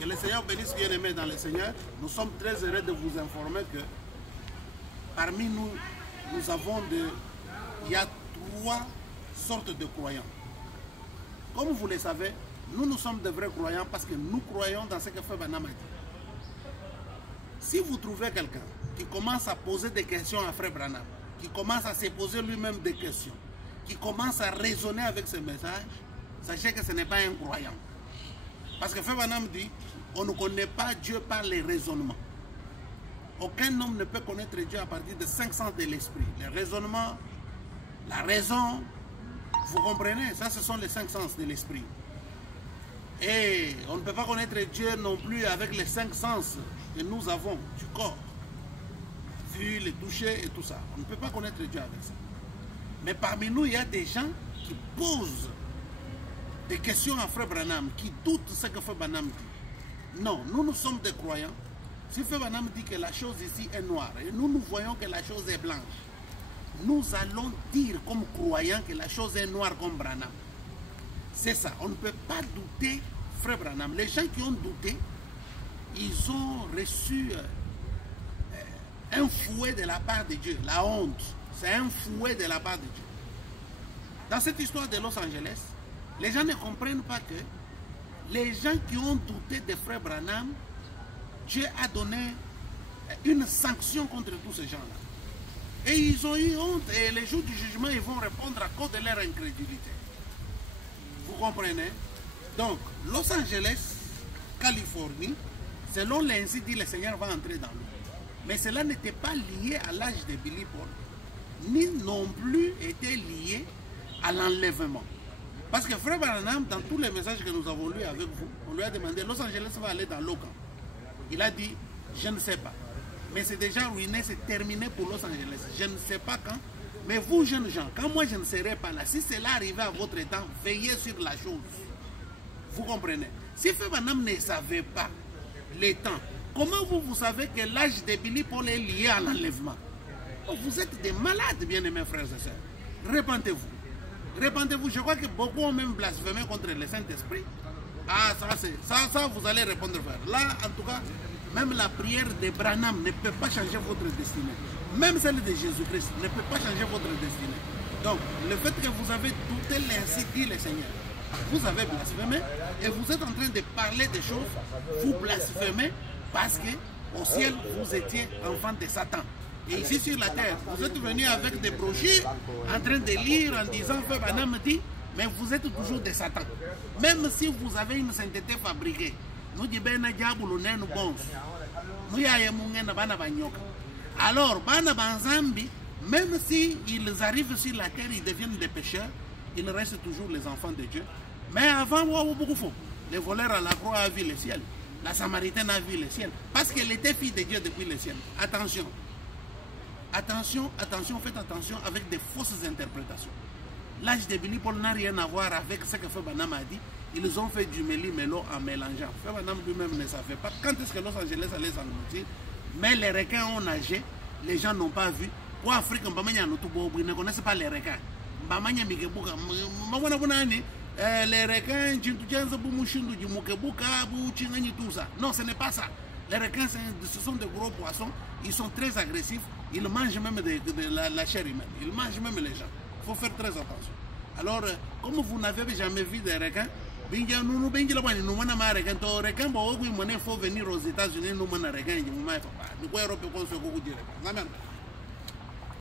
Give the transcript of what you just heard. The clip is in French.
Que le Seigneur bénisse bien-aimés dans le Seigneur. Nous sommes très heureux de vous informer que parmi nous, il y a 3 sortes de croyants. Comme vous le savez, nous sommes de vrais croyants parce que nous croyons dans ce que Frère Branham a dit. Si vous trouvez quelqu'un qui commence à poser des questions à Frère Branham, qui commence à se poser lui-même des questions, qui commence à raisonner avec ce message, sachez que ce n'est pas un croyant. Parce que Frère Branham dit, on ne connaît pas Dieu par les raisonnements. Aucun homme ne peut connaître Dieu à partir de 5 sens de l'esprit. Les raisonnements, la raison, vous comprenez, ça ce sont les 5 sens de l'esprit. Et on ne peut pas connaître Dieu non plus avec les 5 sens que nous avons du corps. Vu, le toucher et tout ça. On ne peut pas connaître Dieu avec ça. Mais parmi nous, il y a des gens qui posent des questions à Frère Branham, qui doutent ce que Frère Branham dit. Non, nous sommes des croyants. Si Frère Branham dit que la chose ici est noire et nous voyons que la chose est blanche, nous allons dire comme croyants que la chose est noire comme Branham. C'est ça, on ne peut pas douter Frère Branham. Les gens qui ont douté, ils ont reçu un fouet de la part de Dieu, la honte. C'est un fouet de la part de Dieu. Dans cette histoire de Los Angeles, les gens ne comprennent pas que les gens qui ont douté de Frère Branham, Dieu a donné une sanction contre tous ces gens-là. Et ils ont eu honte et les jours du jugement, ils vont répondre à cause de leur incrédulité. Vous comprenez? Donc, Los Angeles, Californie, selon l'ainsi dit, le Seigneur va entrer dans l'eau. Mais cela n'était pas lié à l'âge de Billy Paul, ni non plus était lié à l'enlèvement. Parce que Frère Branham, dans tous les messages que nous avons lus avec vous, on lui a demandé, Los Angeles va aller dans l'eau quand? Il a dit, je ne sais pas. Mais c'est déjà ruiné, c'est terminé pour Los Angeles. Je ne sais pas quand. Mais vous, jeunes gens, quand moi je ne serai pas là, si cela arrivait à votre temps, veillez sur la chose. Vous comprenez? Si Frère Branham ne savait pas les temps, comment vous savez que l'âge de Billy Paul est lié à l'enlèvement? Vous êtes des malades, bien-aimés frères et sœurs. Répentez-vous. Répentez-vous. Je crois que beaucoup ont même blasphémé contre le Saint-Esprit. Ah, ça, vous allez répondre, frère. Là, en tout cas, même la prière de Branham ne peut pas changer votre destinée. Même celle de Jésus-Christ ne peut pas changer votre destinée. Donc, le fait que vous avez douté l'ainsi dit le Seigneur, vous avez blasphémé et vous êtes en train de parler des choses, vous blasphémez parce que au ciel, vous étiez enfant de Satan. Et ici sur la terre, vous êtes venu avec des brochures en train de lire en disant Frère Branham dit, mais vous êtes toujours de Satan. Même si vous avez une sainteté fabriquée, nous disons bon. Alors, même s'ils arrivent sur la terre, ils deviennent des pécheurs, ils restent toujours les enfants de Dieu. Mais avant, les voleurs à la croix a vu le ciel. La Samaritaine a vu le ciel. Parce qu'elle était fille de Dieu depuis le ciel. Attention. Attention, attention, faites attention avec des fausses interprétations. L'âge de Billy Paul n'a rien à voir avec ce que Frère Branham a dit. Ils ont fait du méli-mélo en mélangeant. Frère Branham lui-même ne savait pas quand est-ce que Los Angeles allait s'engloutir. Mais les requins ont nagé, les gens n'ont pas vu. Pour Afrique, ils ne connaissent pas les requins. Les requins, non, ce n'est pas ça. Les requins, ce sont de gros poissons. Ils sont très agressifs. Ils mangent même de la chair humaine. Ils mangent même les gens. Il faut faire très attention. Alors, comme vous n'avez jamais vu des requins, il faut venir aux États-Unis, nous,